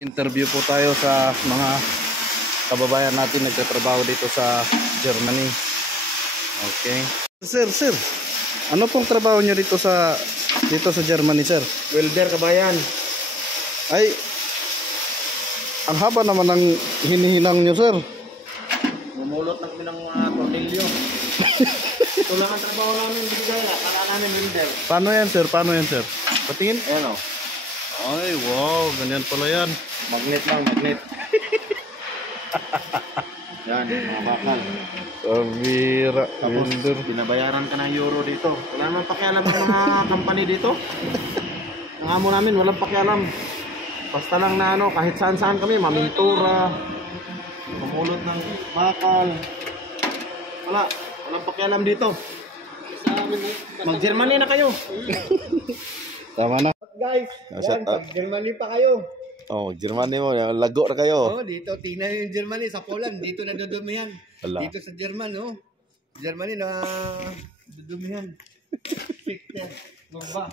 Interview po tayo sa mga kababayan natin nagtatrabaho dito sa Germany. Okay. Sir, ano pong trabaho niyo dito sa Germany, sir? Welder, kabayan. Ay, ang haba naman ng hinihinang niyo, sir. Mumulot ng pinang mga tornilyo. Ito lang ang trabaho namin, bigay na. Para namin welder. Paano yan, sir? Patingin? Ayan o. Ay, wow, ganyan pala yan. Magnet lang, magnet. Yan, mga bakal. Kabira, Tapos, welder. binabayaran ka ng euro dito. Wala naman pakialam ng mga company dito. Ang amo namin, walang pakialam. Basta lang na ano, kahit saan-saan kami, mamintura, mamulot ng bakal. Walang pakialam dito. Mag-Germany na kayo. Tama na. Guys, yan, Germany pa kayo. Oh, Germany mo, lago na kayo. Oh, dito tingnan yung Germany sa Poland, dito na dudumihan. Ala. Dito sa German, oh. Germany na dudumihan. Victor, ba?